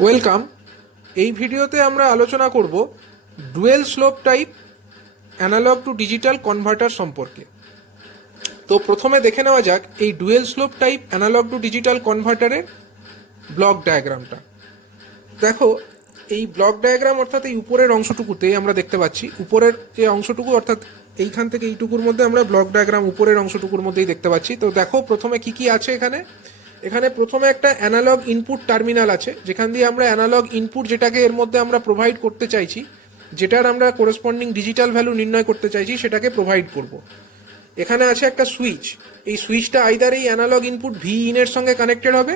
Welcome. এই ভিডিওতে আমরা আলোচনা করব dual slope type analogue to digital converter সম্পর্কে। তো প্রথমে দেখে নেওয়া যাক এই dual slope type analogue to digital কনভার্টারের ব্লক ডায়াগ্রামটা। দেখো, এই ব্লক ডায়াগ্রাম অর্থাৎ এই উপরের অংশটুকুতে আমরা দেখতে পাচ্ছি, উপরের যে অংশটুকু অর্থাৎ এইখান থেকে এইটুকুর মধ্যে আমরা ব্লক ডায়াগ্রাম উপরের অংশটুকুর মধ্যেই দেখতে পাচ্ছি। তো দেখো প্রথমে কি কি আছে এখানে। এখানে প্রথমে একটা অ্যানালগ ইনপুট টার্মিনাল আছে, যেখান দিয়ে আমরা অ্যানালগ ইনপুট যেটাকে এর মধ্যে আমরা প্রোভাইড করতে চাইছি, যেটার আমরা করেসপন্ডিং ডিজিটাল ভ্যালু নির্ণয় করতে চাইছি, সেটাকে প্রোভাইড করব। এখানে আছে একটা সুইচ। এই সুইচটা আইদার এই অ্যানালগ ইনপুট ভি ইন এর সঙ্গে কানেক্টেড হবে,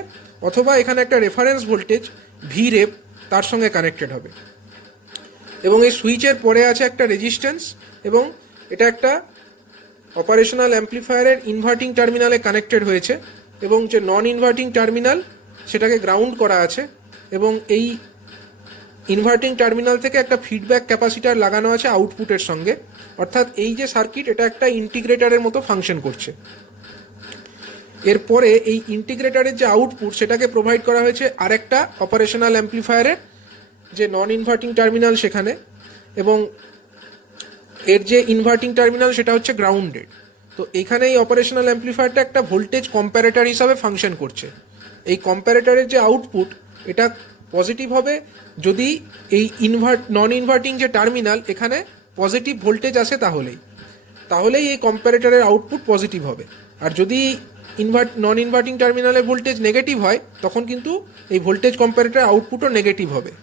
অথবা এখানে একটা রেফারেন্স ভোল্টেজ ভি রেপ তার সঙ্গে কানেক্টেড হবে। এবং এই সুইচের পরে আছে একটা রেজিস্ট্যান্স, এবং এটা একটা অপারেশনাল অ্যাম্প্লিফায়ারের ইনভার্টিং টার্মিনালে কানেক্টেড হয়েছে, এবং যে নন ইনভার্টিং টার্মিনাল সেটাকে গ্রাউন্ড করা আছে, এবং এই ইনভার্টিং টার্মিনাল থেকে একটা ফিডব্যাক ক্যাপাসিটার লাগানো আছে আউটপুটের সঙ্গে। অর্থাৎ এই যে সার্কিট, এটা একটা ইন্টিগ্রেটারের মতো ফাংশন করছে। এরপরে এই ইন্টিগ্রেটারের যে আউটপুট সেটাকে প্রোভাইড করা হয়েছে আরেকটা অপারেশনাল অ্যাম্প্লিফায়ারের যে নন ইনভার্টিং টার্মিনাল সেখানে, এবং এর যে ইনভার্টিং টার্মিনাল সেটা হচ্ছে গ্রাউন্ডেড। তো এখানে এই অপারেশনাল অ্যাম্প্লিফায়ারটা একটা ভোল্টেজ কম্প্যারেটর হিসাবে ফাংশন করছে। এই কম্প্যারেটরের যে আউটপুট এটা পজিটিভ হবে যদি এই নন ইনভার্টিং যে টার্মিনাল এখানে পজিটিভ ভোল্টেজ আসে, তাহলেই এই কম্প্যারেটরের আউটপুট পজিটিভ হবে। আর যদি নন ইনভার্টিং টার্মিনালের ভোল্টেজ নেগেটিভ হয়, তখন কিন্তু এই ভোল্টেজ কম্প্যারেটরের আউটপুটও নেগেটিভ হবে।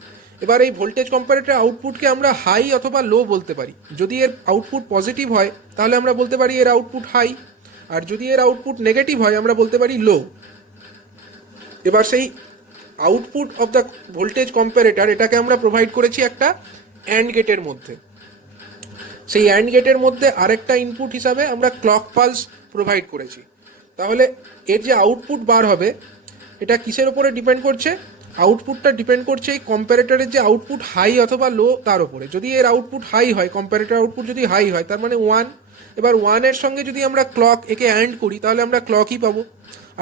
এবার এই ভোল্টেজ কম্প্যারেটর আউটপুটকে আমরা হাই অথবা লো বলতে পারি। যদি এর আউটপুট পজিটিভ হয় তাহলে আমরা বলতে পারি এর আউটপুট হাই, আর যদি এর আউটপুট নেগেটিভ হয় আমরা বলতে পারি লো। এবার সেই আউটপুট অফ দ্য ভোল্টেজ কম্প্যারেটর এটাকে আমরা প্রোভাইড করেছি একটা অ্যান্ড গেটের মধ্যে। সেই অ্যান্ড গেটের মধ্যে আরেকটা ইনপুট হিসাবে আমরা ক্লক পালস প্রোভাইড করেছি। তাহলে এর যে আউটপুট বার হবে এটা কিসের ওপরে ডিপেন্ড করছে? আউটপুটটা ডিপেন্ড করছে এই কম্প্যারেটরের যে আউটপুট হাই অথবা লো তার উপরে। যদি এর আউটপুট হাই হয়, কম্প্যারেটর আউটপুট যদি হাই হয়, তার মানে 1। এবার 1-এর সঙ্গে যদি আমরা ক্লক একে অ্যান্ড করি তাহলে আমরা ক্লকই পাবো।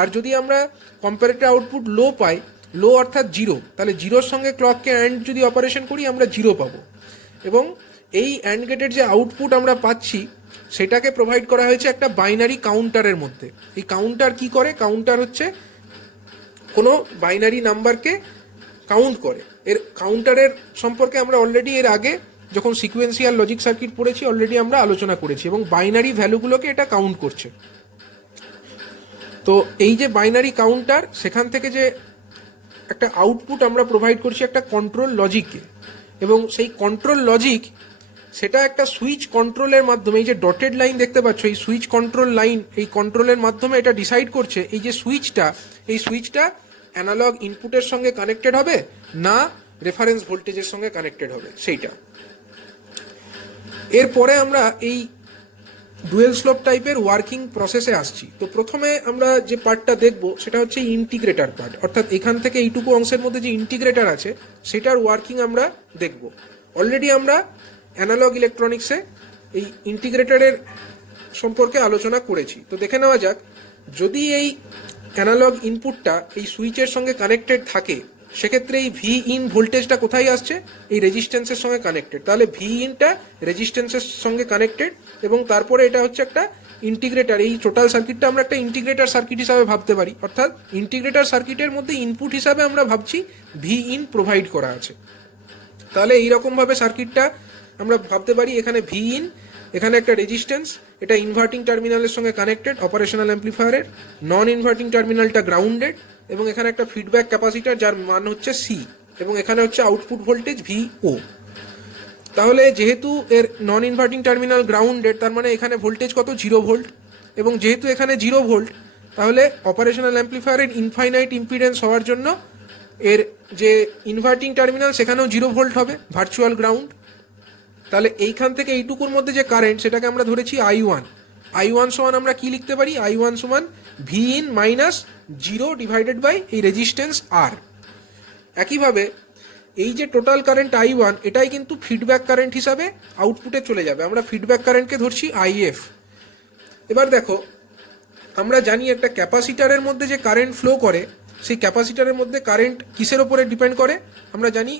আর যদি আমরা কম্প্যারেটর আউটপুট লো পাই, লো অর্থাৎ 0, তাহলে 0-র সঙ্গে ক্লককে অ্যান্ড যদি অপারেশন করি আমরা 0 পাবো। এবং এই অ্যান্ড গেটের যে আউটপুট আমরা পাচ্ছি সেটাকে প্রোভাইড করা হয়েছে একটা বাইনারি কাউন্টারের মধ্যে। এই কাউন্টার কি করে? কাউন্টার হচ্ছে কোনো বাইনারি নাম্বারকে কাউন্ট করে। এর কাউন্টারের সম্পর্কে আমরা অলরেডি এর আগে যখন সিকোয়েন্সিয়াল লজিক সার্কিট পড়েছি অলরেডি আমরা আলোচনা করেছি, এবং বাইনারি ভ্যালুগুলোকে এটা কাউন্ট করছে। তো এই যে বাইনারি কাউন্টার, সেখান থেকে যে একটা আউটপুট আমরা প্রোভাইড করছি একটা কন্ট্রোল লজিককে, এবং সেই কন্ট্রোল লজিক সেটা একটা সুইচ কন্ট্রোলের মাধ্যমে, এই যে ডটেড লাইন দেখতে পাচ্ছ, এই সুইচ কন্ট্রোল লাইন, এই কন্ট্রোলের মাধ্যমে এটা ডিসাইড করছে এই যে সুইচটা, এই সুইচটা অ্যানালগ ইনপুটের সঙ্গে কানেক্টেড হবে না রেফারেন্স ভোল্টেজের সঙ্গে কানেক্টেড হবে সেইটা। এরপরে আমরা এই ডুয়েল স্লোপ টাইপের ওয়ার্কিং প্রসেসে আসছি। তো প্রথমে আমরা যে পার্টটা দেখব সেটা হচ্ছে ইন্টিগ্রেটার পার্ট, অর্থাৎ এখান থেকে এইটুকু অংশের মধ্যে যে ইন্টিগ্রেটার আছে সেটার ওয়ার্কিং আমরা দেখব। অলরেডি আমরা অ্যানালগ ইলেকট্রনিক্সে এই ইন্টিগ্রেটারের সম্পর্কে আলোচনা করেছি। তো দেখে নেওয়া যাক, যদি এই অ্যানালগ ইনপুটটা এই সুইচের সঙ্গে কানেক্টেড থাকে, সেক্ষেত্রে এই ভি ইন ভোল্টেজটা কোথায় আসছে? এই রেজিস্ট্যান্সের সঙ্গে কানেক্টেড। তাহলে ভি ইনটা রেজিস্ট্যান্সের সঙ্গে কানেক্টেড, এবং তারপরে এটা হচ্ছে একটা ইন্টিগ্রেটার। এই টোটাল সার্কিটটা আমরা একটা ইন্টিগ্রেটার সার্কিট হিসাবে ভাবতে পারি। অর্থাৎ ইন্টিগ্রেটার সার্কিটের মধ্যে ইনপুট হিসাবে আমরা ভাবছি ভি ইন প্রোভাইড করা আছে। তাহলে এইরকমভাবে সার্কিটটা আমরা ভাবতে পারি, এখানে ভি ইন, এখানে একটা রেজিস্ট্যান্স, এটা ইনভার্টিং টার্মিনালের সঙ্গে কানেক্টেড অপারেশনাল অ্যাম্প্লিফায়ারের, নন ইনভার্টিং টার্মিনালটা গ্রাউন্ডেড, এবং এখানে একটা ফিডব্যাক ক্যাপাসিটার যার মান হচ্ছে সি, এবং এখানে হচ্ছে আউটপুট ভোল্টেজ ভিও। তাহলে যেহেতু এর নন ইনভার্টিং টার্মিনাল গ্রাউন্ডেড, তার মানে এখানে ভোল্টেজ কত? 0 ভোল্ট। এবং যেহেতু এখানে 0 ভোল্ট, তাহলে অপারেশনাল অ্যাম্প্লিফায়ারের ইনফাইনাইট ইম্পিডেন্স হওয়ার জন্য এর যে ইনভার্টিং টার্মিনাল সেখানেও 0 ভোল্ট হবে, ভার্চুয়াল গ্রাউন্ড। তাহলে এইখান থেকে এইটুকুর মধ্যে যে কারেন্ট সেটাকে আমরা ধরেছি I1 সমান আমরা কি লিখতে পারি? I1 সমান V in minus 0 divided by এই রেজিস্ট্যান্স আর। একইভাবে এই যে টোটাল কারেন্ট I1, এটাই কিন্তু ফিডব্যাক কারেন্ট হিসাবে আউটপুটে চলে যাবে। আমরা ফিডব্যাক কারেন্টকে ধরছি IF। এবার দেখো, আমরা জানি একটা ক্যাপাসিটারের মধ্যে যে কারেন্ট ফ্লো করে সেই ক্যাপাসিটারের মধ্যে কারেন্ট কিসের ওপরে ডিপেন্ড করে? আমরা জানি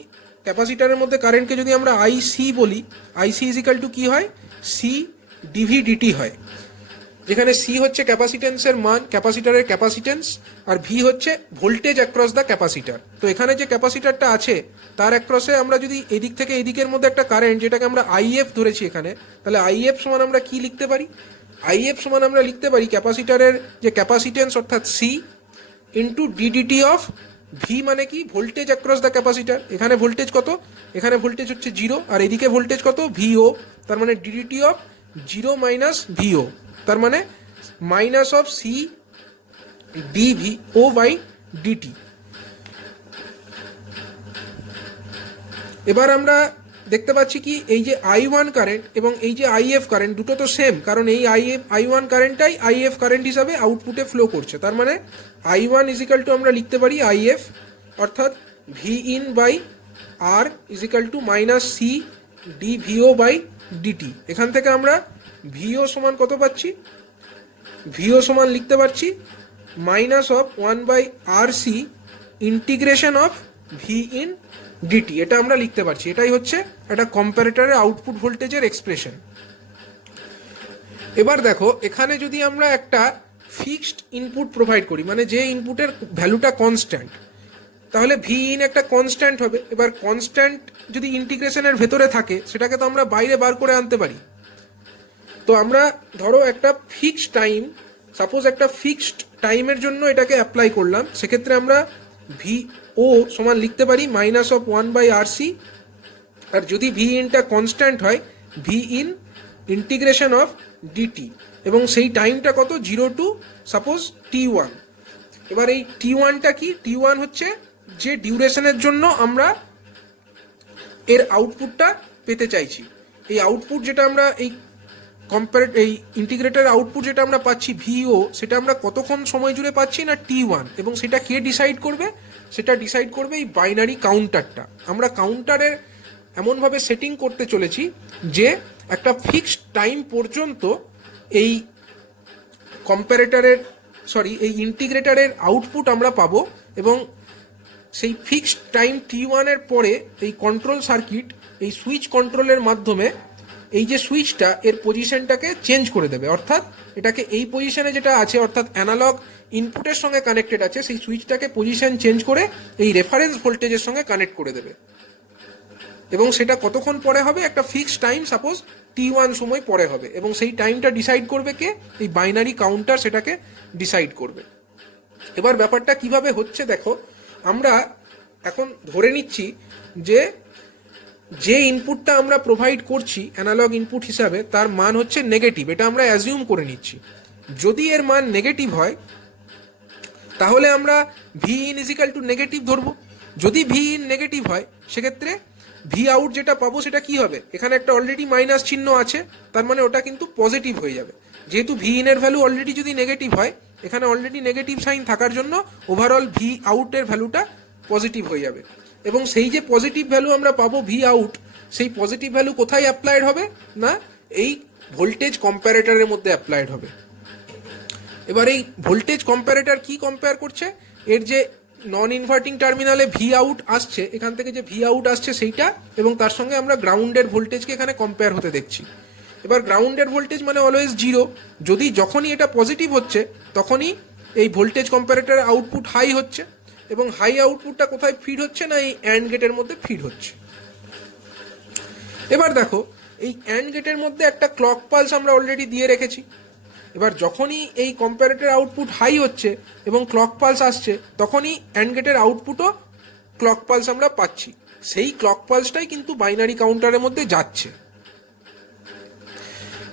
ক্যাপাসিটারের মধ্যে কারেন্টকে যদি আমরা আইসি বলি, আইসি ইজিক্যাল টু কী হয়? সি ডিভি ডিটি হয়, যেখানে সি হচ্ছে ক্যাপাসিটেন্সের মান, ক্যাপাসিটারের ক্যাপাসিটেন্স, আর ভি হচ্ছে ভোল্টেজ অ্যাক্রস দ্য ক্যাপাসিটার। তো এখানে যে ক্যাপাসিটারটা আছে তার অ্যাক্রসে আমরা যদি এদিক থেকে এদিকের মধ্যে একটা কারেন্ট, যেটাকে আমরা আইএফ ধরেছি এখানে, তাহলে আইএফ সমান আমরা কি লিখতে পারি? আইএফ সমান আমরা লিখতে পারি ক্যাপাসিটারের যে ক্যাপাসিটেন্স অর্থাৎ C into d dt of V, মানে কি? Voltage across the capacitor. এখানে ভোল্টেজ কত? এখানে ভোল্টেজ হচ্ছে 0, আর এদিকে ভোল্টেজ কত? ভিও। তার মানে ডিডিটি অফ 0 মাইনাস ভিও, তার মানে minus of C DVO by DT. এবার আমরা দেখতে পাচ্ছি কি এই যে I1 কারেন্ট এবং এই যে IF কারেন্ট দুটো তো সেম, কারণ এই I1 কারেন্টটাই IF কারেন্ট হিসাবে আউটপুটে ফ্লো করছে। তার মানে I1 ইজিক্যাল টু আমরা লিখতে পারি IF, অর্থাৎ V in by R is equal to minus C DVO by DT. এখান থেকে আমরা ভিও সমান কত পাচ্ছি? ভিও সমান লিখতে পারছি minus of 1 by R C integration of V in DT. এটা আমরা লিখতে পারছি। এটাই হচ্ছে একটা কম্পারেটরের আউটপুট ভোল্টেজের এক্সপ্রেশন। এবার দেখো, এখানে যদি আমরা একটা ফিক্সড ইনপুট প্রোভাইড করি, মানে যে ইনপুটের ভ্যালুটা কনস্ট্যান্ট, তাহলে ভি ইন একটা কনস্ট্যান্ট হবে। এবার কনস্ট্যান্ট যদি ইন্টিগ্রেশনের ভেতরে থাকে, সেটাকে তো আমরা বাইরে বার করে আনতে পারি। তো আমরা ধরো একটা ফিক্সড টাইম, সাপোজ একটা ফিক্সড টাইমের জন্য এটাকে অ্যাপ্লাই করলাম, সেক্ষেত্রে আমরা ভি ও সমান লিখতে পারি minus of 1 by R C, আর যদি ভি ইনটা কনস্ট্যান্ট হয়, V in integration of DT, এবং সেই টাইমটা কত? 0 টু সাপোজ T1। এবার এই T1টা কি? T1 হচ্ছে যে ডিউরেশনের জন্য আমরা এর আউটপুটটা পেতে চাইছি। এই আউটপুট যেটা আমরা এই এই ইন্টিগ্রেটর আউটপুট যেটা আমরা পাচ্ছি ভিও, সেটা আমরা কতক্ষণ সময় জুড়ে পাচ্ছি না T1, এবং সেটা কে ডিসাইড করবে? সেটা ডিসাইড করবে এই বাইনারি কাউন্টারটা। আমরা কাউন্টারের এমনভাবে সেটিং করতে চলেছি যে একটা ফিক্সড টাইম পর্যন্ত এই এই ইন্টিগ্রেটরের আউটপুট আমরা পাবো, এবং সেই ফিক্সড টাইম T1 এর পরে এই কন্ট্রোল সার্কিট এই সুইচ কন্ট্রোলের মাধ্যমে এই যে সুইচটা এর পজিশনটাকে চেঞ্জ করে দেবে, অর্থাৎ এটাকে এই পজিশনে যেটা আছে, অর্থাৎ অ্যানালগ ইনপুটের সঙ্গে কানেক্টেড আছে, সেই সুইচটাকে পজিশন চেঞ্জ করে এই রেফারেন্স ভোল্টেজের সঙ্গে কানেক্ট করে দেবে। এবং সেটা কতক্ষণ পরে হবে? একটা ফিক্সড টাইম, সাপোজ T1 সময় পরে হবে, এবং সেই টাইমটা ডিসাইড করবে কে? এই বাইনারি কাউন্টার সেটাকে ডিসাইড করবে। এবার ব্যাপারটা কিভাবে হচ্ছে দেখো, আমরা এখন ধরে নিচ্ছি যে ইনপুটটা আমরা প্রোভাইড করছি অ্যানালগ ইনপুট হিসাবে, তার মান হচ্ছে নেগেটিভ। এটা আমরা অ্যাজিউম করে নিচ্ছি। যদি এর মান নেগেটিভ হয়, তাহলে আমরা V in equal to negative ধরবো। যদি ভি ইন নেগেটিভ হয়, সেক্ষেত্রে ভি আউট যেটা পাবো সেটা কি হবে? এখানে একটা অলরেডি মাইনাস চিহ্ন আছে, তার মানে ওটা কিন্তু পজিটিভ হয়ে যাবে। যেহেতু ভি ইন এর ভ্যালু অলরেডি যদি নেগেটিভ হয়, এখানে অলরেডি নেগেটিভ সাইন থাকার জন্য ওভারঅল ভি আউটের ভ্যালুটা পজিটিভ হয়ে যাবে। এবং সেই যে পজিটিভ ভ্যালু আমরা পাবো ভি আউট, সেই পজিটিভ ভ্যালু কোথায় অ্যাপ্লাইড হবে? না, এই ভোল্টেজ কম্প্যারেটরের মধ্যে অ্যাপ্লাইড হবে। এবার এই ভোল্টেজ কম্প্যারেটর কি কম্পেয়ার করছে? এর যে নন ইনভার্টিং টার্মিনালে ভি আউট আসছে, এখান থেকে যে ভি আউট আসছে সেইটা, এবং তার সঙ্গে আমরা গ্রাউন্ডের ভোল্টেজকে এখানে কম্পেয়ার হতে দেখছি। এবার গ্রাউন্ডের ভোল্টেজ মানে অলওয়েজ 0। যখনই এটা পজিটিভ হচ্ছে, তখনই এই ভোল্টেজ কম্প্যারেটরের আউটপুট হাই হচ্ছে, এবং হাই আউটপুটটা কোথায় ফিড হচ্ছে? না, এই অ্যান্ড গেটের মধ্যে ফিড হচ্ছে। এবার দেখো, এই অ্যান্ড গেটের মধ্যে একটা ক্লক পালস আমরা অলরেডি দিয়ে রেখেছি। এবার যখনই এই কম্প্যারেটর আউটপুট হাই হচ্ছে এবং ক্লক পালস আসছে, তখনই অ্যান্ড গেটের আউটপুটও ক্লক পালস আমরা পাচ্ছি। সেই ক্লক পালসটাই কিন্তু বাইনারি কাউন্টারের মধ্যে যাচ্ছে।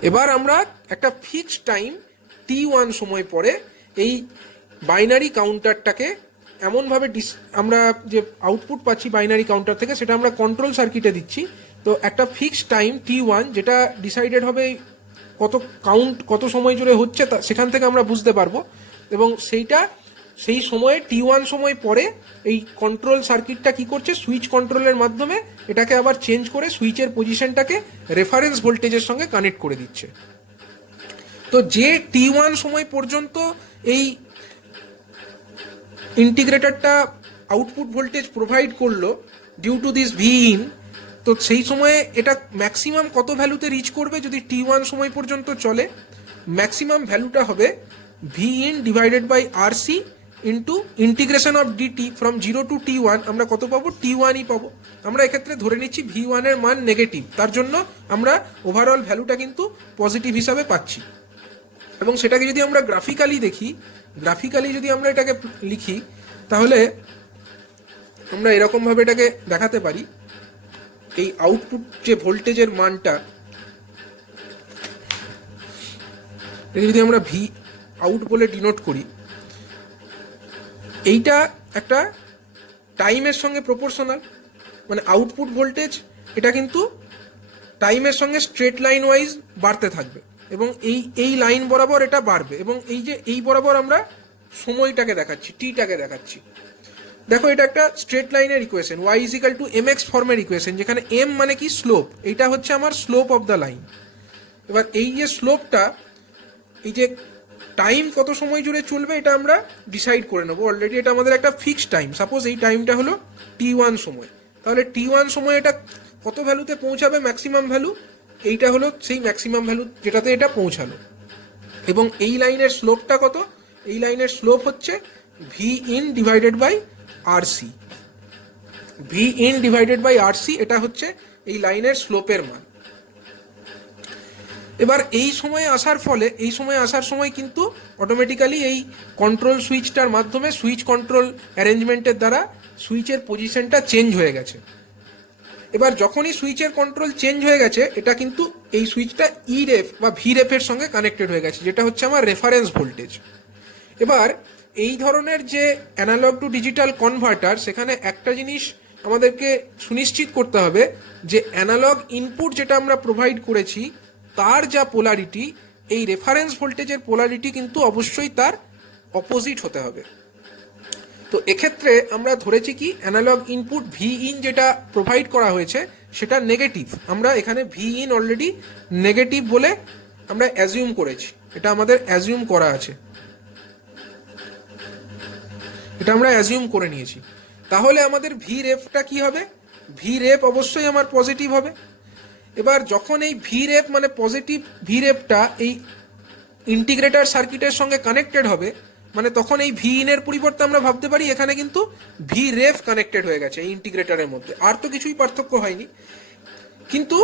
এবার আমরা একটা ফিক্সড টাইম T1 সময় পরে এই বাইনারি কাউন্টারটাকে এমনভাবে আমরা যে আউটপুট পাচ্ছি বাইনারি কাউন্টার থেকে, সেটা আমরা কন্ট্রোল সার্কিটে দিচ্ছি। তো একটা ফিক্সড টাইম T1 যেটা ডিসাইডেড হবে কত সময় জুড়ে হচ্ছে, সেখান থেকে আমরা বুঝতে পারবো। এবং সেই সময়ে T1 সময় পরে এই কন্ট্রোল সার্কিটটা কি করছে? সুইচ কন্ট্রোলের মাধ্যমে এটাকে আবার চেঞ্জ করে সুইচের পজিশনটাকে রেফারেন্স ভোল্টেজের সঙ্গে কানেক্ট করে দিচ্ছে। তো যে T1 সময় পর্যন্ত এই ইন্টিগ্রেটরটা আউটপুট ভোল্টেজ প্রোভাইড করলো due to this V in, তো সেই সময়ে এটা ম্যাক্সিমাম কত ভ্যালুতে রিচ করবে যদি T1 সময় পর্যন্ত চলে? ম্যাক্সিমাম ভ্যালুটা হবে V in divided by R C into integration of DT from 0 to T1, আমরা কত পাবো? T1ই পাবো। আমরা এক্ষেত্রে ধরে নিচ্ছি V1 এর মান নেগেটিভ, তার জন্য আমরা ওভারঅল ভ্যালুটা কিন্তু পজিটিভ হিসাবে পাচ্ছি। এবং সেটাকে যদি আমরা গ্রাফিক্যালি দেখি, গ্রাফিক্যালি যদি আমরা এটাকে লিখি, তাহলে আমরা এরকমভাবে এটাকে দেখাতে পারি। এই আউটপুট যে ভোল্টেজের মানটা, যদি আমরা ভি আউট বলে ডিনোট করি, এইটা একটা টাইমের সঙ্গে প্রপোর্শনাল, মানে আউটপুট ভোল্টেজ এটা কিন্তু টাইমের সঙ্গে স্ট্রেট লাইন ওয়াইজ বাড়তে থাকবে এবং এই লাইন বরাবর এটা বাড়বে, এবং এই যে এই বরাবর আমরা সময়টাকে দেখাচ্ছি, টিটাকে দেখাচ্ছি। দেখো এটা একটা স্ট্রেট লাইনের equation, y equal to mx ফর্মের ইকুয়েশন, যেখানে m মানে কি স্লোপ, এইটা হচ্ছে আমার স্লোপ অফ দ্য লাইন। এবার এই যে স্লোপটা, এই যে টাইম কত সময় জুড়ে চলবে এটা আমরা ডিসাইড করে নেবো অলরেডি, এটা আমাদের একটা ফিক্সড টাইম। সাপোজ এই টাইমটা হলো T1 সময়, তাহলে T1 সময় এটা কত ভ্যালুতে পৌঁছাবে? ম্যাক্সিমাম ভ্যালু, এইটা হলো সেই ম্যাক্সিমাম ভ্যালু যেটাতে এটা পৌঁছালো। এবং এই লাইনের স্লোপটা কত? এই লাইনের স্লোপ হচ্ছে V in divided by R C. V in divided by R C, এটা হচ্ছে এই লাইনের স্লোপের মান। এবার এই সময়ে আসার ফলে, এই সময়ে আসার সময় কিন্তু অটোমেটিক্যালি এই কন্ট্রোল সুইচটার মাধ্যমে, সুইচ কন্ট্রোল অ্যারেঞ্জমেন্টের দ্বারা সুইচের পজিশনটা চেঞ্জ হয়ে গেছে। এবার যখনই সুইচের কন্ট্রোল চেঞ্জ হয়ে গেছে, এটা কিন্তু এই সুইচটা ই রেফ বা ভি রেফের সঙ্গে কানেক্টেড হয়ে গেছে, যেটা হচ্ছে আমার রেফারেন্স ভোল্টেজ। এবার এই ধরনের যে অ্যানালগ টু ডিজিটাল কনভার্টার, সেখানে একটা জিনিস আমাদেরকে সুনিশ্চিত করতে হবে যে অ্যানালগ ইনপুট যেটা আমরা প্রোভাইড করেছি তার যা পোলারিটি, এই রেফারেন্স ভোল্টেজের পোলারিটি কিন্তু অবশ্যই তার অপোজিট হতে হবে। তো এক্ষেত্রে আমরা ধরেছি কি, অ্যানালগ ইনপুট ভি ইন যেটা প্রোভাইড করা হয়েছে সেটা নেগেটিভ। আমরা এখানে ভি ইন অলরেডি নেগেটিভ বলে আমরা অ্যাজিউম করেছি, এটা আমাদের অ্যাজিউম করা আছে, এটা আমরা অ্যাজিউম করে নিয়েছি। তাহলে আমাদের ভি রেফটা কি হবে? ভি রেফ অবশ্যই আমার পজিটিভ হবে। এবার যখন এই ভি রেফ মানে পজিটিভ ভি রেফটা এই ইন্টিগ্রেটর সার্কিটের সঙ্গে কানেক্টেড হবে, মানে তখন এই ভি ইনের পরিবর্তে আমরা ভাবতে পারি এখানে কিন্তু ভি রেফ কানেক্টেড হয়ে গেছে এই ইন্টিগ্রেটরের মধ্যে, আর তো কিছুই পার্থক্য হয়নি। কিন্তু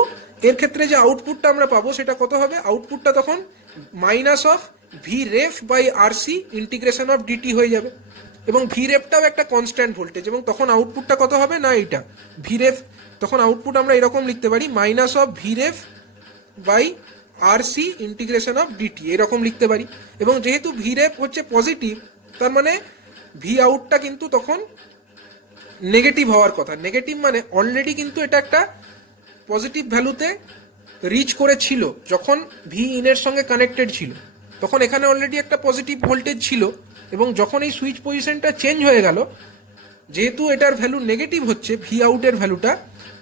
এর ক্ষেত্রে যে আউটপুটটা আমরা পাবো সেটা কত হবে? আউটপুটটা তখন minus of V ref by R C integration of DT হয়ে যাবে, এবং ভি রেফটাও একটা কনস্ট্যান্ট ভোল্টেজ, এবং তখন আউটপুটটা কত হবে? না এইটা ভি রেফ, তখন আউটপুট আমরা এরকম লিখতে পারি minus of V ref by R C integration of DT, এরকম লিখতে পারি। এবং যেহেতু ভি রেফ হচ্ছে পজিটিভ, তার মানে ভি আউটটা কিন্তু তখন নেগেটিভ হওয়ার কথা। নেগেটিভ মানে অলরেডি কিন্তু এটা একটা পজিটিভ ভ্যালুতে রিচ করেছিল যখন ভি ইনের সঙ্গে কানেক্টেড ছিল, তখন এখানে অলরেডি একটা পজিটিভ ভোল্টেজ ছিল। এবং যখন এই সুইচ পজিশনটা চেঞ্জ হয়ে গেল, যেহেতু এটার ভ্যালু নেগেটিভ হচ্ছে ভি আউটের ভ্যালুটা,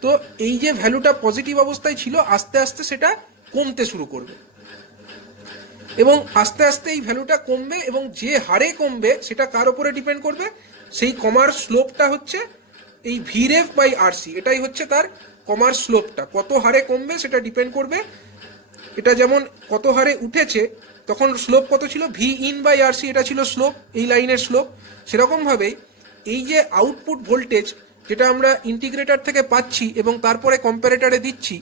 তো এই যে ভ্যালুটা পজিটিভ অবস্থায় ছিল আস্তে আস্তে সেটা কমতে শুরু করবে, এবং আস্তে আস্তে এই ভ্যালুটা কমবে, এবং যে হারে কমবে সেটা কার উপরে ডিপেন্ড করবে? সেই কমার স্লোপটা হচ্ছে এই V ref by R C, এটাই হচ্ছে তার কমার স্লোপটা। কত হারে কমবে সেটা ডিপেন্ড করবে, এটা যেমন কত হারে উঠেছে তখন স্লোপ কত ছিল? V in by R C, এটা ছিল স্লোপ, এই লাইনের স্লোপ। সেরকমভাবেই এই যে আউটপুট ভোল্টেজ যেটা আমরা ইন্টিগ্রেটর থেকে পাচ্ছি এবং তারপরে কম্পারেটরে দিচ্ছি,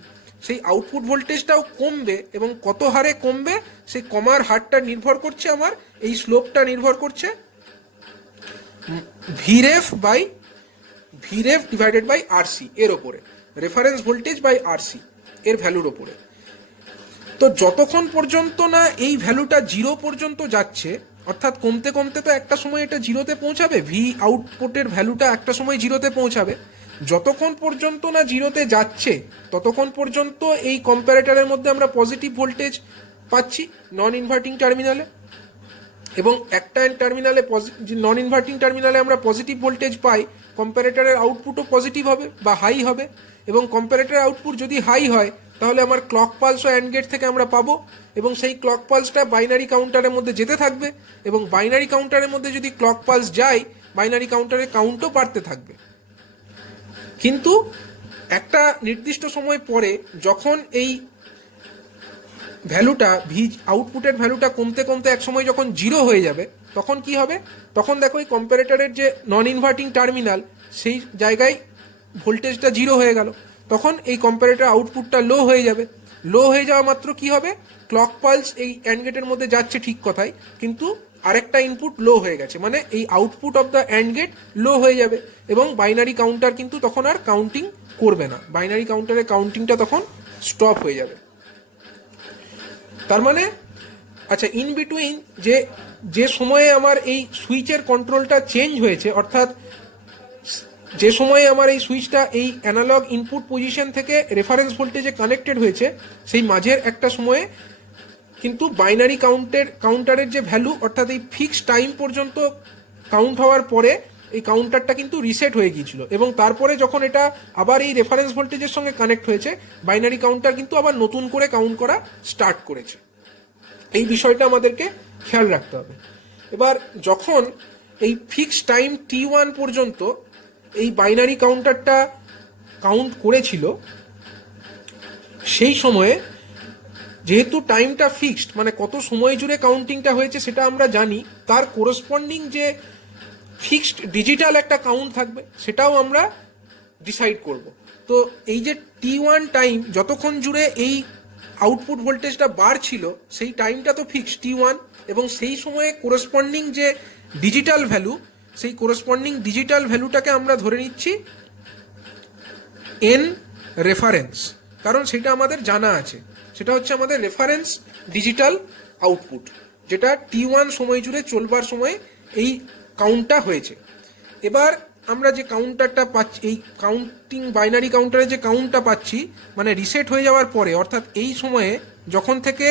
সেই আউটপুট ভোল্টেজটাও কমবে, এবং কত হারে কমবে সেই কমার হারটা নির্ভর করছে আমার, এই স্লোপটা নির্ভর করছে V ref divided by R C এর ওপরে, reference voltage by R C এর ভ্যালুর ওপরে। তো যতক্ষণ পর্যন্ত না এই ভ্যালুটা জিরো পর্যন্ত যাচ্ছে, অর্থাৎ কমতে কমতে তো একটা সময় এটা জিরোতে পৌঁছাবে, ভি আউটপুটের ভ্যালুটা একটা সময় জিরোতে পৌঁছাবে, যতক্ষণ পর্যন্ত না জিরোতে যাচ্ছে ততক্ষণ পর্যন্ত এই কম্পারেটরের মধ্যে আমরা পজিটিভ ভোল্টেজ পাচ্ছি নন ইনভার্টিং টার্মিনালে, এবং একটা টার্মিনালে নন ইনভার্টিং টার্মিনালে আমরা পজিটিভ ভোল্টেজ পাই, কম্পারেটরের আউটপুটও পজিটিভ হবে বা হাই হবে, এবং কম্পারেটরের আউটপুট যদি হাই হয় তাহলে আমার ক্লক পালসও অ্যান্ড গেট থেকে আমরা পাবো, এবং সেই ক্লক পালসটা বাইনারি কাউন্টারের মধ্যে যেতে থাকবে, এবং বাইনারি কাউন্টারের মধ্যে যদি ক্লক পালস যায় বাইনারি কাউন্টারের কাউন্টও বাড়তে থাকবে। কিন্তু একটা নির্দিষ্ট সময় পরে যখন এই ভ্যালুটা আউটপুটের ভ্যালুটা কমতে কমতে এক সময় যখন 0 হয়ে যাবে, তখন কি হবে? তখন দেখো এই কম্পারেটরের যে নন ইনভার্টিং টার্মিনাল সেই জায়গায় ভোল্টেজটা 0 হয়ে গেল। তখন এই কম্পারেটর আউটপুটটা লো হয়ে যাবে। লো হয়ে যাওয়া মাত্র কি হবে? ক্লক পালস এই অ্যান্ড গেটের মধ্যে যাচ্ছে ঠিক কথাই, কিন্তু আরেকটা ইনপুট লো হয়ে গেছে, মানে এই output of the and gate low হয়ে যাবে এবং বাইনারি কাউন্টার কিন্তু তখন আর কাউন্টিং করবে না। বাইনারি কাউন্টারের কাউন্টিংটা তখন স্টপ হয়ে যাবে। তার মানে আচ্ছা, ইন বিটুইন যে সময়ে আমার এই সুইচের কন্ট্রোলটা চেঞ্জ হয়েছে, অর্থাৎ যে সময়ে আমার এই সুইচটা এই অ্যানালগ ইনপুট পজিশন থেকে রেফারেন্স ভোল্টেজে কানেক্টেড হয়েছে, সেই মাঝের একটা সময়ে কিন্তু বাইনারি কাউন্টারের যে ভ্যালু, অর্থাৎ এই ফিক্সড টাইম পর্যন্ত কাউন্ট হওয়ার পরে এই কাউন্টারটা কিন্তু রিসেট হয়ে গিয়েছিল, এবং তারপরে যখন এটা আবার এই রেফারেন্স ভোল্টেজের সঙ্গে কানেক্ট হয়েছে, বাইনারি কাউন্টার কিন্তু আবার নতুন করে কাউন্ট করা স্টার্ট করেছে। এই বিষয়টা আমাদেরকে খেয়াল রাখতে হবে। এবার যখন এই ফিক্সড টাইম T1 পর্যন্ত এই বাইনারি কাউন্টারটা কাউন্ট করেছিল, সেই সময়ে যেহেতু টাইমটা ফিক্সড, মানে কত সময় জুড়ে কাউন্টিংটা হয়েছে সেটা আমরা জানি, তার কোরসপন্ডিং যে ফিক্সড ডিজিটাল একটা কাউন্ট থাকবে সেটাও আমরা ডিসাইড করব। তো এই যে T1 টাইম যতক্ষণ জুড়ে এই আউটপুট ভোল্টেজটা বাড়ছিল, সেই টাইমটা তো ফিক্সড T1, এবং সেই সময়ে কোরসপন্ডিং যে ডিজিটাল ভ্যালু, সেই কোরসপন্ডিং ডিজিটাল ভ্যালুটাকে আমরা ধরে নিচ্ছি এন রেফারেন্স, কারণ সেটা আমাদের জানা আছে। সেটা হচ্ছে আমাদের রেফারেন্স ডিজিটাল আউটপুট, যেটা T1 সময় জুড়ে চলবার সময় এই কাউন্টটা হয়েছে। এবার আমরা যে কাউন্টারটা পাচ্ছি, এই কাউন্টিং বাইনারি কাউন্টারে যে কাউন্টটা পাচ্ছি, মানে রিসেট হয়ে যাওয়ার পরে, অর্থাৎ এই সময়ে যখন থেকে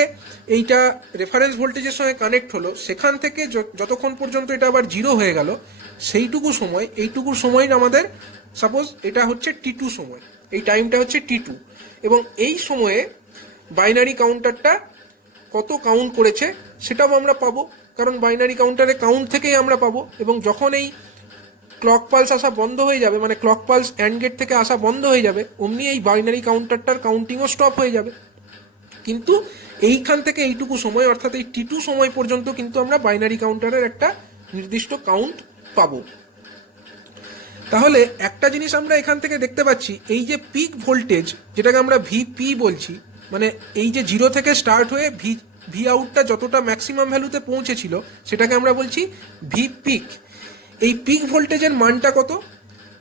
এইটা রেফারেন্স ভোল্টেজের সঙ্গে কানেক্ট হলো, সেখান থেকে যতক্ষণ পর্যন্ত এটা আবার 0 হয়ে গেল, এইটুকু সময় আমাদের, সাপোজ এটা হচ্ছে T2 সময়, এই টাইমটা হচ্ছে T2, এবং এই সময়ে বাইনারি কাউন্টারটা কত কাউন্ট করেছে সেটাও আমরা পাবো, কারণ বাইনারি কাউন্টারে কাউন্ট থেকেই আমরা পাবো। এবং যখন এই ক্লক পালস আসা বন্ধ হয়ে যাবে, মানে ক্লক পালস অ্যান্ড গেট থেকে আসা বন্ধ হয়ে যাবে, অমনি এই বাইনারি কাউন্টারটার কাউন্টিংও স্টপ হয়ে যাবে। কিন্তু এইখান থেকে এইটুকু সময়, অর্থাৎ এই T2 সময় পর্যন্ত কিন্তু আমরা বাইনারি কাউন্টারের একটা নির্দিষ্ট কাউন্ট পাবো। তাহলে একটা জিনিস আমরা এখান থেকে দেখতে পাচ্ছি, এই যে পিক ভোল্টেজ, যেটাকে আমরা ভিপি বলছি, মানে এই যে 0 থেকে স্টার্ট হয়ে ভি আউটটা যতটা ম্যাক্সিমাম ভ্যালুতে পৌঁছেছিল, সেটাকে আমরা বলছি ভি পিক। এই পিক ভোল্টেজের মানটা কত?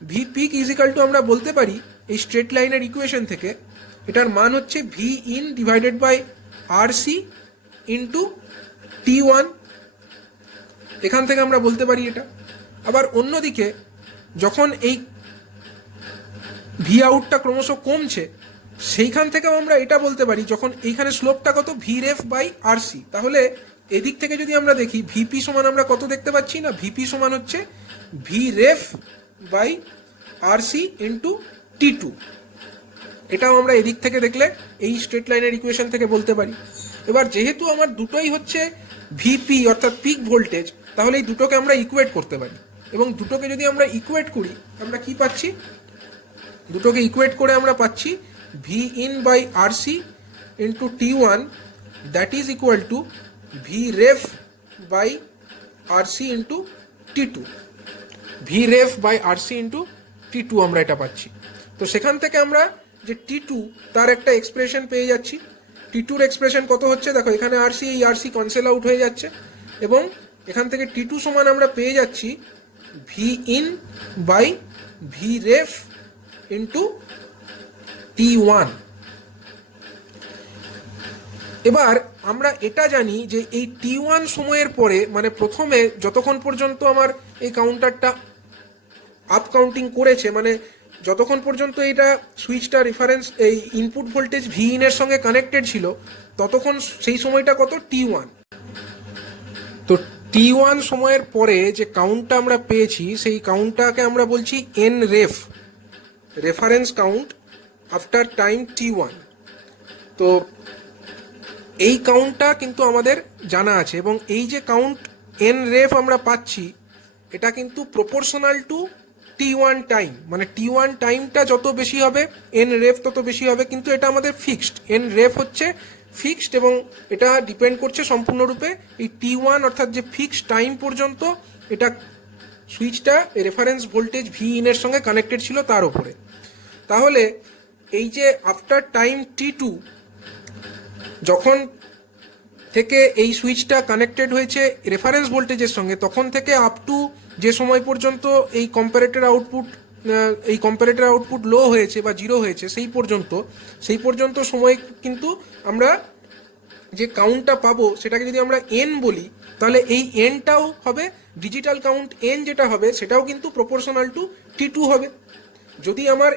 V pick is equal to, আমরা বলতে পারি এই স্ট্রেট লাইনের ইকুয়েশন থেকে, এটার মান হচ্ছে V in divided by R C into T1। এখান থেকে আমরা বলতে পারি এটা। আবার অন্যদিকে যখন এই ভি আউটটা ক্রমশ কমছে, সেইখান থেকেও আমরা এটা বলতে পারি, যখন এইখানে স্লোপটা কত, V ref by R C. তাহলে এদিক থেকে যদি আমরা দেখি, ভিপি সমান আমরা কত দেখতে পাচ্ছি না, ভিপি সমান হচ্ছে V ref by R C into T2। এটাও আমরা এদিক থেকে দেখলে এই স্ট্রেট লাইনের ইকুয়েশন থেকে বলতে পারি। এবার যেহেতু আমার দুটোই হচ্ছে ভিপি অর্থাৎ পিক ভোল্টেজ, তাহলে এই দুটোকে আমরা ইকুয়েট করতে পারি, এবং দুটোকে যদি আমরা ইকুয়েট করি, আমরা কি পাচ্ছি? দুটোকে ইকুয়েট করে আমরা পাচ্ছি V in by R C into T1, that is equal to V ref by R C into T2। V ref by R C into T2 আমরা এটা পাচ্ছি। তো সেখান থেকে আমরা যে T2 তার একটা এক্সপ্রেশন পেয়ে যাচ্ছি। T2 এর এক্সপ্রেশন কত হচ্ছে দেখো, এখানে আর সি, এই আর সি ক্যান্সেল আউট হয়ে যাচ্ছে, এবং এখান থেকে T2 সমান আমরা পেয়ে যাচ্ছি V in by V ref into T1। এবার আমরা এটা জানি যে এই T1 সময়ের পরে, মানে প্রথমে যতক্ষণ পর্যন্ত আমার এই কাউন্টারটা আপ কাউন্টিং করেছে, মানে যতক্ষণ পর্যন্ত এটা সুইচটা রেফারেন্স এই ইনপুট ভোল্টেজ ভি ইন এর সঙ্গে কানেক্টেড ছিল, ততক্ষণ সেই সময়টা কত, T1। তো T1 সময়ের পরে যে কাউন্টটা আমরা পেয়েছি, সেই কাউন্টটাকে আমরা বলছি N ref, reference count after time T1। তো এই কাউন্টটা কিন্তু আমাদের জানা আছে, এবং এই যে কাউন্ট এন রেফ আমরা পাচ্ছি, এটা কিন্তু প্রপোর্শনাল টু T1 টাইম, মানে T1 টাইমটা যত বেশি হবে এন রেফ তত বেশি হবে, কিন্তু এটা আমাদের ফিক্সড, এন রেফ হচ্ছে ফিক্সড এবং এটা ডিপেন্ড করছে সম্পূর্ণরূপে এই T1 অর্থাৎ যে ফিক্সড টাইম পর্যন্ত এটা সুইচটা রেফারেন্স ভোল্টেজ ভি ইন এর সঙ্গে কানেক্টেড ছিল তার উপরে। তাহলে এই যে আফটার টাইম T2 যখন থেকে এই সুইচটা কানেক্টেড হয়েছে রেফারেন্স ভোল্টেজের সঙ্গে, তখন থেকে আপ টু যে সময় পর্যন্ত এই কম্পারেটর আউটপুট লো হয়েছে বা জিরো হয়েছে সেই পর্যন্ত সময় কিন্তু আমরা যে কাউন্টটা পাবো সেটাকে যদি আমরা এন বলি, তাহলে এই এনটাও হবে ডিজিটাল কাউন্ট এন যেটা হবে সেটাও কিন্তু প্রপোর্শনাল টু T2 হবে। যদি আমার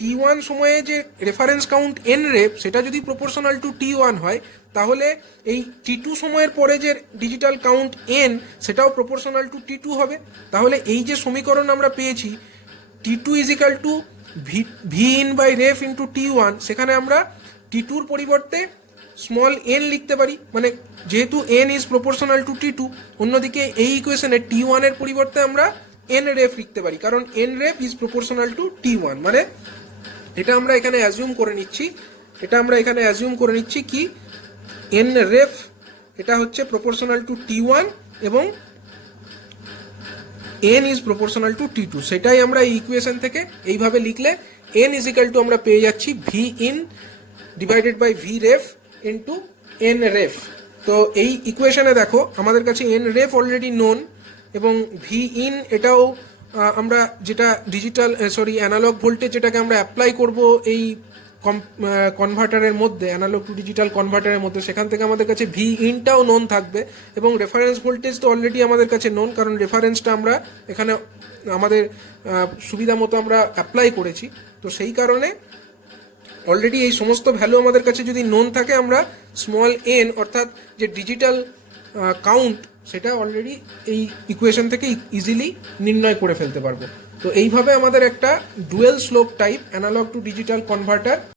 T1 সময়ে যে রেফারেন্স কাউন্ট এন রেপ সেটা যদি প্রপোর্শনাল টু T1 হয়, তাহলে এই T2 সময়ের পরে যে ডিজিটাল কাউন্ট এন সেটাও প্রপোর্শনাল টু T2 হবে। তাহলে এই যে সমীকরণ আমরা পেয়েছি T2 equal to V in by ref into T1, সেখানে আমরা T2র পরিবর্তে স্মল এন লিখতে পারি, মানে যেহেতু N is proportional to T2। অন্যদিকে এই ইকুয়েশনে T1 এর পরিবর্তে আমরা এন রেফ লিখতে পারি, কারণ N ref is proportional to T1। মানে এটা আমরা এখানে অ্যাজিউম করে নিচ্ছি কি এন রেফ এটা হচ্ছে প্রপোর্শনাল টু T1 এবং N is proportional to T2। সেটাই আমরা এই ইকুয়েশন থেকে এইভাবে লিখলে এন ইজিক্যাল টু আমরা পেয়ে যাচ্ছি V in divided by V ref into N ref. তো এই ইকুয়েশনে দেখো আমাদের কাছে এন রেফ অলরেডি নোন এবং ভি ইন এটাও আমরা যেটা অ্যানালগ ভোল্টেজ যেটাকে আমরা অ্যাপ্লাই করব এই কনভার্টারের মধ্যে, অ্যানালগ টু ডিজিটাল কনভার্টারের মধ্যে, সেখান থেকে আমাদের কাছে ভি ইনটাও নোন থাকবে এবং রেফারেন্স ভোল্টেজ তো অলরেডি আমাদের কাছে নোন, কারণ রেফারেন্সটা আমরা এখানে আমাদের সুবিধা মতো আমরা অ্যাপ্লাই করেছি। তো সেই কারণে অলরেডি এই সমস্ত ভ্যালু আমাদের কাছে যদি নোন থাকে, আমরা স্মল এন অর্থাৎ যে ডিজিটাল কাউন্ট সেটা অলরেডি এই ইকুয়েশন থেকে ইজিলি নির্ণয় করে ফেলতে পারবো। তো এইভাবে আমাদের একটা dual slope type analogue to digital converter